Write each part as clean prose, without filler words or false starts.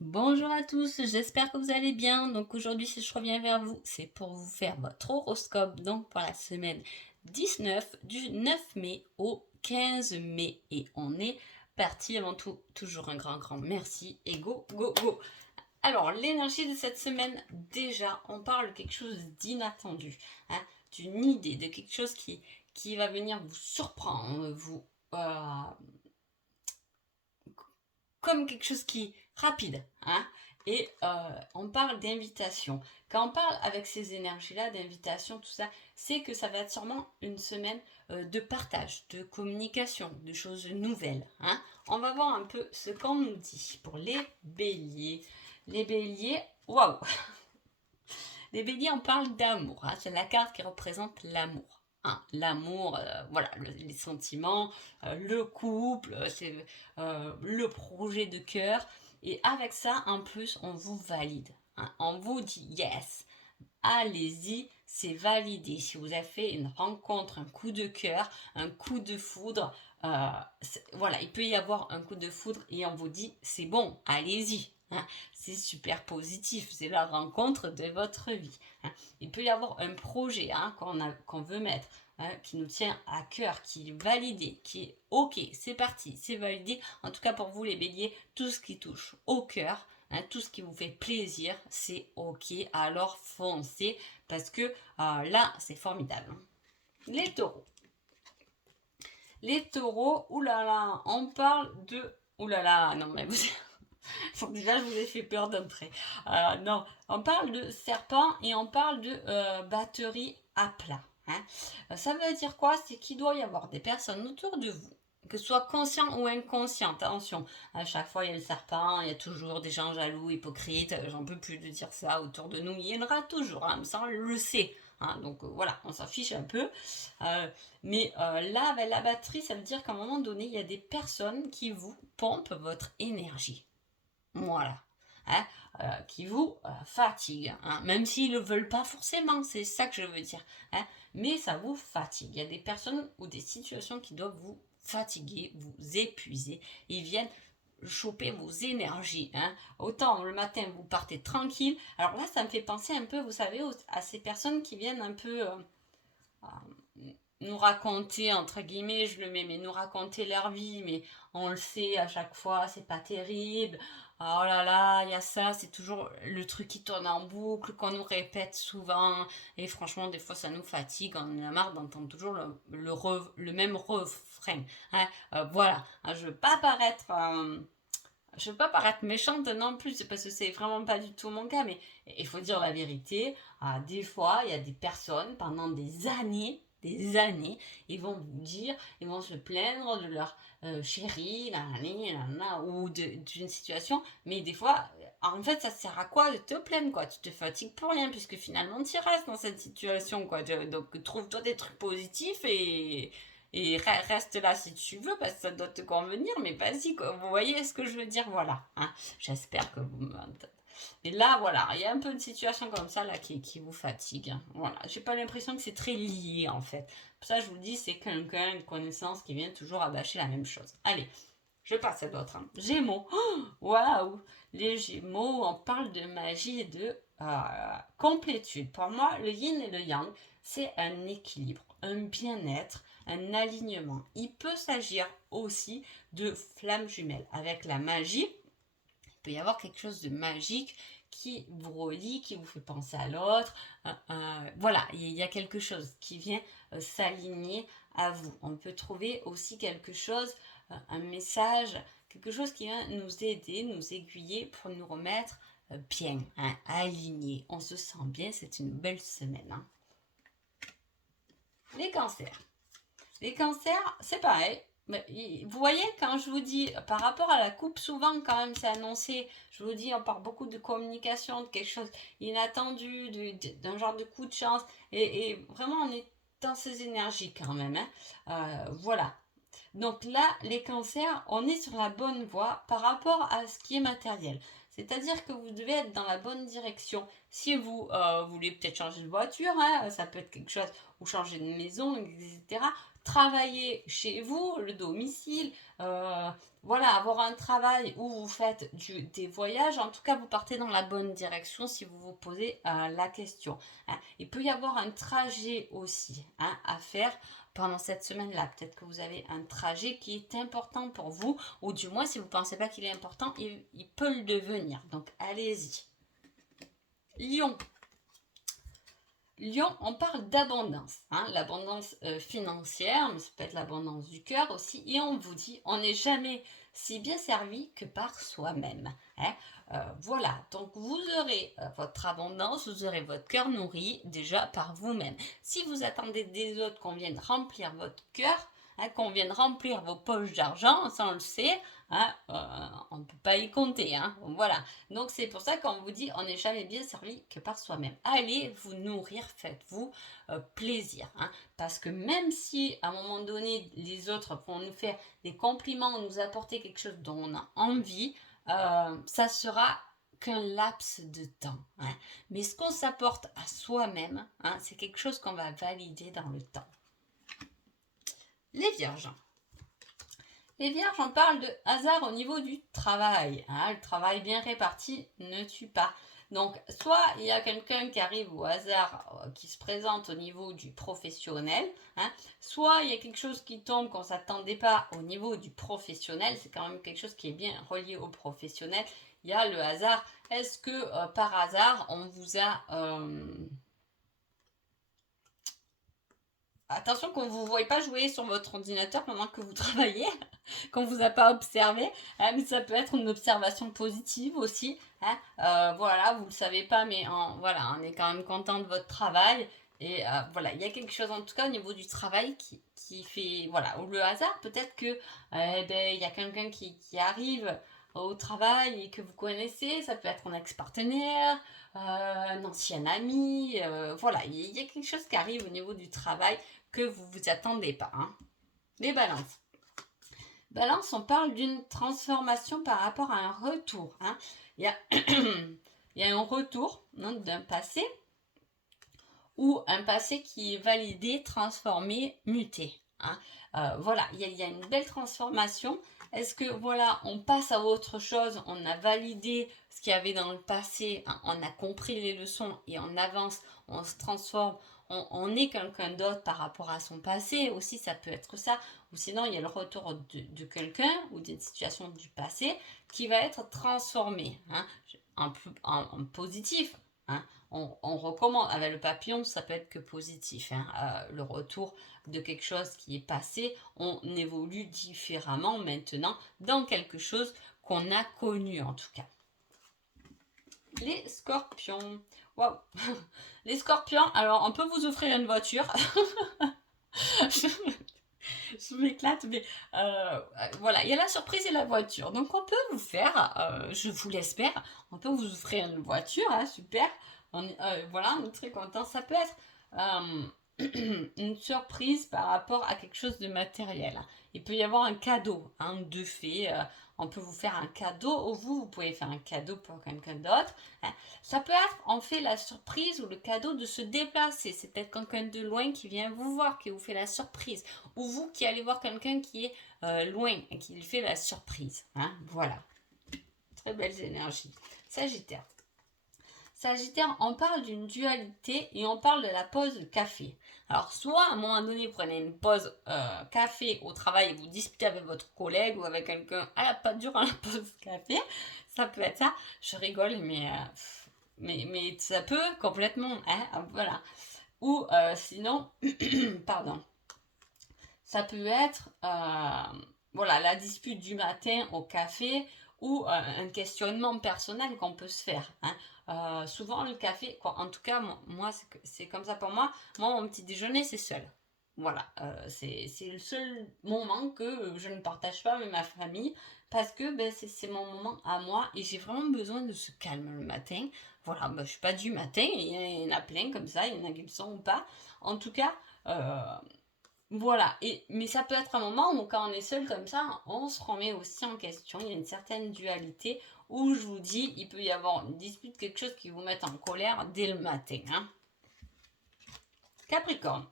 Bonjour à tous, j'espère que vous allez bien. Donc aujourd'hui, si je reviens vers vous, c'est pour vous faire votre horoscope donc pour la semaine 19 du 9 mai au 15 mai. Et on est parti. Avant tout, toujours un grand merci et go, go, go. Alors, l'énergie de cette semaine, déjà, on parle de quelque chose d'inattendu, hein, d'une idée, de quelque chose qui va venir vous surprendre, comme quelque chose qui est rapide, hein. Et on parle d'invitation. Quand on parle avec ces énergies-là, d'invitation, tout ça, c'est que ça va être sûrement une semaine de partage, de communication, de choses nouvelles, hein. On va voir un peu ce qu'on nous dit pour les béliers. Les béliers, waouh. Les béliers, on parle d'amour, hein. C'est la carte qui représente l'amour. Hein, l'amour, voilà, les sentiments, le couple, c'est le projet de cœur. Et avec ça, en plus, on vous valide. Hein, on vous dit yes, allez-y, c'est validé. Si vous avez fait une rencontre, un coup de cœur, un coup de foudre, voilà, il peut y avoir un coup de foudre et on vous dit c'est bon, allez-y. Hein, c'est super positif, c'est la rencontre de votre vie. Hein. Il peut y avoir un projet, hein, qu'on veut mettre, hein, qui nous tient à cœur, qui est validé, qui est ok, c'est parti, c'est validé. En tout cas pour vous les béliers, tout ce qui touche au cœur, hein, tout ce qui vous fait plaisir, c'est ok. Alors foncez parce que là, c'est formidable. Les taureaux. Les taureaux, oulala, on parle de... Oulala, non mais vous... Donc déjà, je vous ai fait peur d'entrée. Non, on parle de serpent et on parle de batterie à plat. Hein. Ça veut dire quoi? C'est qu'il doit y avoir des personnes autour de vous, que ce soit conscient ou inconscient. Attention, à chaque fois, il y a le serpent, il y a toujours des gens jaloux, hypocrites. J'en peux plus de dire ça autour de nous. Il y en aura toujours, hein, ça on le sait. Hein, donc voilà, on s'affiche un peu. Mais là, avec la batterie, ça veut dire qu'à un moment donné, il y a des personnes qui vous pompent votre énergie. Voilà. Hein, qui vous fatigue, hein, même s'ils ne le veulent pas forcément, c'est ça que je veux dire. Hein, mais ça vous fatigue. Il y a des personnes ou des situations qui doivent vous fatiguer, vous épuiser. Ils viennent choper vos énergies. Hein. Autant le matin, vous partez tranquille. Alors là, ça me fait penser un peu, vous savez, à ces personnes qui viennent un peu nous raconter, entre guillemets, je le mets, mais nous raconter leur vie, mais on le sait à chaque fois, c'est pas terrible. Oh là là, il y a ça, c'est toujours le truc qui tourne en boucle, qu'on nous répète souvent. Et franchement, des fois, ça nous fatigue, on a marre d'entendre toujours le même refrain. Hein. Voilà, je veux pas paraître... je veux pas paraître méchante non plus, parce que c'est vraiment pas du tout mon cas, mais il faut dire la vérité. Des fois, il y a des personnes, pendant des années, ils vont vous dire, ils vont se plaindre de leur chéri, ou d'une situation, mais des fois, en fait, ça sert à quoi de te plaindre, quoi? Tu te fatigues pour rien, puisque finalement, tu restes dans cette situation, quoi. Donc, trouve-toi des trucs positifs et reste là si tu veux, parce que ça doit te convenir, mais vas-y, quoi. Vous voyez ce que je veux dire? Voilà. Hein. J'espère que vous m'entendez. Et là, voilà, il y a un peu de situation comme ça là qui vous fatigue. Hein. Voilà, j'ai pas l'impression que c'est très lié en fait. Pour ça, je vous dis, c'est quelqu'un, une connaissance qui vient toujours rabâcher la même chose. Allez, je passe à d'autres. Hein. Gémeaux. Waouh! Les Gémeaux, on parle de magie et de complétude. Pour moi, le yin et le yang, c'est un équilibre, un bien-être, un alignement. Il peut s'agir aussi de flammes jumelles. Avec la magie, il peut y avoir quelque chose de magique qui vous relie, qui vous fait penser à l'autre. Voilà, il y a quelque chose qui vient s'aligner à vous. On peut trouver aussi quelque chose, un message, quelque chose qui vient nous aider, nous aiguiller pour nous remettre bien, hein, alignés. On se sent bien, c'est une belle semaine. Hein. Les cancers. Les cancers, c'est pareil. Vous voyez, quand je vous dis, par rapport à la coupe, souvent quand même c'est annoncé, je vous dis, on parle beaucoup de communication, de quelque chose inattendu, d'un genre de coup de chance, et vraiment on est dans ces énergies quand même. Hein. Voilà. Donc là, les cancers, on est sur la bonne voie par rapport à ce qui est matériel. C'est-à-dire que vous devez être dans la bonne direction. Si vous voulez peut-être changer de voiture, hein, ça peut être quelque chose, ou changer de maison, etc. travailler chez vous, le domicile, voilà, avoir un travail où vous faites des voyages. En tout cas, vous partez dans la bonne direction si vous vous posez la question. Hein. Il peut y avoir un trajet aussi à faire pendant cette semaine-là. Peut-être que vous avez un trajet qui est important pour vous, ou du moins, si vous ne pensez pas qu'il est important, il peut le devenir. Donc, allez-y. Lion. Lion, on parle d'abondance, l'abondance financière, mais ça peut être l'abondance du cœur aussi. Et on vous dit, on n'est jamais si bien servi que par soi-même. Voilà, donc vous aurez votre abondance, vous aurez votre cœur nourri déjà par vous-même. Si vous attendez des autres qu'on vienne remplir votre cœur, qu'on vienne remplir vos poches d'argent, ça on le sait, on ne peut pas y compter. Voilà, donc c'est pour ça qu'on vous dit on n'est jamais bien servi que par soi-même. Allez vous nourrir, faites-vous plaisir. Parce que même si à un moment donné les autres vont nous faire des compliments, nous apporter quelque chose dont on a envie, ça sera qu'un laps de temps. Mais ce qu'on s'apporte à soi-même, c'est quelque chose qu'on va valider dans le temps. Les vierges. Les vierges, on parle de hasard au niveau du travail. Le travail bien réparti ne tue pas. Donc, soit il y a quelqu'un qui arrive au hasard, qui se présente au niveau du professionnel, soit il y a quelque chose qui tombe qu'on ne s'attendait pas au niveau du professionnel. C'est quand même quelque chose qui est bien relié au professionnel. Il y a le hasard. Est-ce que par hasard, on vous a... Attention qu'on ne vous voie pas jouer sur votre ordinateur pendant que vous travaillez, qu'on ne vous a pas observé, mais ça peut être une observation positive aussi. Voilà, vous ne le savez pas, mais voilà, on est quand même content de votre travail. Et voilà, il y a quelque chose en tout cas au niveau du travail qui fait, voilà, ou le hasard, peut-être que il y a quelqu'un qui arrive au travail et que vous connaissez, ça peut être un ex-partenaire, un ancien ami, voilà, il y a quelque chose qui arrive au niveau du travail que vous ne vous attendez pas. Les balances. Balance, on parle d'une transformation par rapport à un retour. Il y a un retour d'un passé ou un passé qui est validé, transformé, muté. Voilà, il y a une belle transformation. Est-ce que voilà, on passe à autre chose, on a validé ce qu'il y avait dans le passé, on a compris les leçons et on avance, on se transforme, on est quelqu'un d'autre par rapport à son passé aussi, ça peut être ça. Ou sinon, il y a le retour de quelqu'un ou d'une situation du passé qui va être transformé en positif. On recommande, avec le papillon, ça peut être que positif. Le retour de quelque chose qui est passé, on évolue différemment maintenant dans quelque chose qu'on a connu en tout cas. Les scorpions. Waouh. Les scorpions, alors on peut vous offrir une voiture. Je m'éclate, mais voilà, il y a la surprise et la voiture. Donc on peut vous faire, je vous l'espère, on peut vous offrir une voiture, super. Voilà, on est très content. Ça peut être une surprise par rapport à quelque chose de matériel. Il peut y avoir un cadeau, de fait. On peut vous faire un cadeau, ou vous pouvez faire un cadeau pour quelqu'un d'autre. Ça peut être, on fait la surprise ou le cadeau de se déplacer. C'est peut-être quelqu'un de loin qui vient vous voir, qui vous fait la surprise. Ou vous qui allez voir quelqu'un qui est loin et qui lui fait la surprise. Voilà. Très belles énergies. Sagittaire. Sagittaire, on parle d'une dualité et on parle de la pause café. Alors, soit à un moment donné, vous prenez une pause café au travail et vous disputez avec votre collègue ou avec quelqu'un durant la pause café. Ça peut être ça. Je rigole, mais ça peut complètement. Voilà. Ou sinon, pardon. Ça peut être voilà, la dispute du matin au café ou un questionnement personnel qu'on peut se faire. Souvent le café, en tout cas moi c'est comme ça pour moi. Moi mon petit déjeuner c'est seul. Voilà, c'est le seul moment que je ne partage pas avec ma famille parce que c'est mon moment à moi et j'ai vraiment besoin de ce calme le matin. Voilà, je suis pas du matin, il y en a plein comme ça, il y en a qui le sont ou pas. En tout cas, voilà, mais ça peut être un moment où quand on est seul comme ça, on se remet aussi en question, il y a une certaine dualité où je vous dis, il peut y avoir une dispute, quelque chose qui vous mette en colère dès le matin. Capricorne.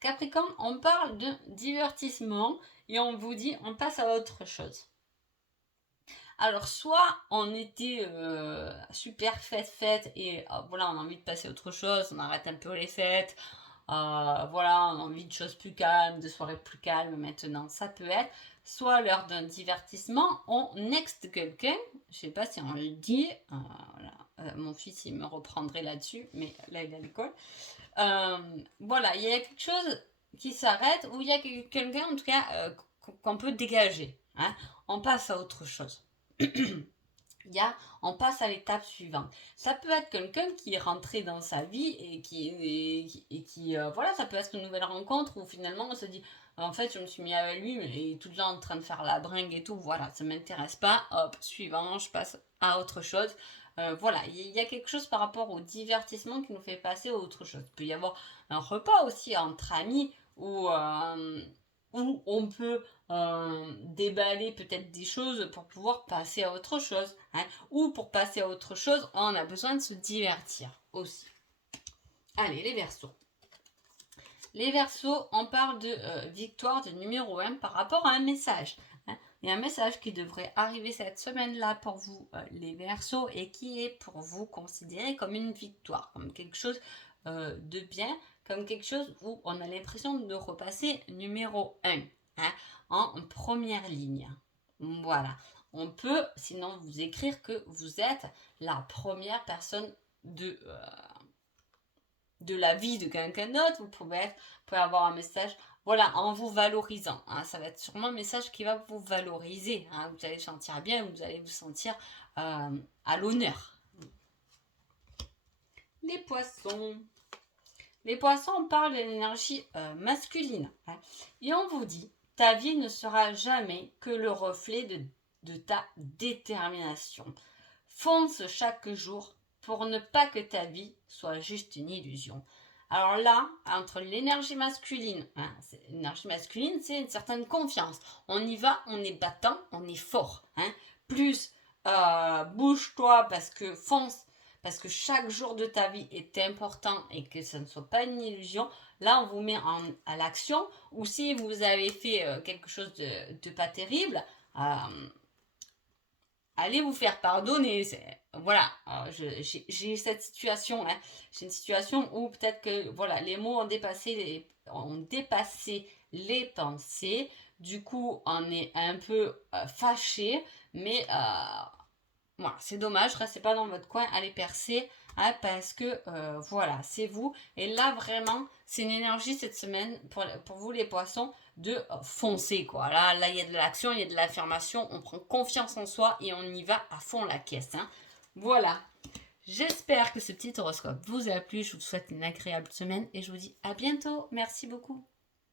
Capricorne, on parle de divertissement et on vous dit on passe à autre chose. Alors, soit on était super fête et voilà, on a envie de passer à autre chose, on arrête un peu les fêtes, voilà, on a envie de choses plus calmes, de soirées plus calmes maintenant, ça peut être. Soit lors d'un divertissement, on next quelqu'un, je sais pas si on le dit, voilà, mon fils il me reprendrait là-dessus, mais là il est à l'école. Voilà, il y a quelque chose qui s'arrête ou il y a quelqu'un en tout cas qu'on peut dégager. Hein. On passe à autre chose. On passe à l'étape suivante. Ça peut être quelqu'un qui est rentré dans sa vie et qui voilà, ça peut être une nouvelle rencontre où finalement on se dit, en fait, je me suis mis avec lui, mais il est tout le temps en train de faire la bringue et tout, voilà, ça m'intéresse pas, hop, suivant, je passe à autre chose. Voilà, il y a quelque chose par rapport au divertissement qui nous fait passer à autre chose. Il peut y avoir un repas aussi entre amis où on peut déballer peut-être des choses pour pouvoir passer à autre chose. Hein. Ou pour passer à autre chose, on a besoin de se divertir aussi. Allez, les Verseaux. Les Verseaux, on parle de victoire de numéro 1 par rapport à un message. Hein. Il y a un message qui devrait arriver cette semaine-là pour vous, les Verseaux, et qui est pour vous considéré comme une victoire, comme quelque chose de bien, comme quelque chose où on a l'impression de repasser numéro 1. Hein, en première ligne. Voilà. On peut sinon vous écrire que vous êtes la première personne de la vie de quelqu'un d'autre. Vous pouvez avoir un message, voilà, en vous valorisant. Hein. Ça va être sûrement un message qui va vous valoriser. Hein. Vous allez vous sentir bien, vous allez vous sentir à l'honneur. Les poissons. Les poissons, on parle de l'énergie masculine. Hein. Et on vous dit, ta vie ne sera jamais que le reflet de ta détermination. Fonce chaque jour pour ne pas que ta vie soit juste une illusion. Alors là, entre l'énergie masculine, hein, l'énergie masculine, c'est une certaine confiance. On y va, on est battant, on est fort. Hein. Plus bouge-toi parce que fonce, parce que chaque jour de ta vie est important et que ça ne soit pas une illusion. Là, on vous met à l'action. Ou si vous avez fait quelque chose de pas terrible, allez vous faire pardonner. Voilà, j'ai cette situation. Hein. J'ai une situation où peut-être que voilà, les mots ont dépassé les pensées. Du coup, on est un peu fâché, mais voilà, c'est dommage, restez pas dans votre coin, allez percer, hein, parce que voilà, c'est vous. Et là, vraiment, c'est une énergie cette semaine pour vous les poissons de foncer, quoi. Là, il y a de l'action, il y a de l'affirmation, on prend confiance en soi et on y va à fond la caisse. Hein. Voilà. J'espère que ce petit horoscope vous a plu. Je vous souhaite une agréable semaine et je vous dis à bientôt. Merci beaucoup.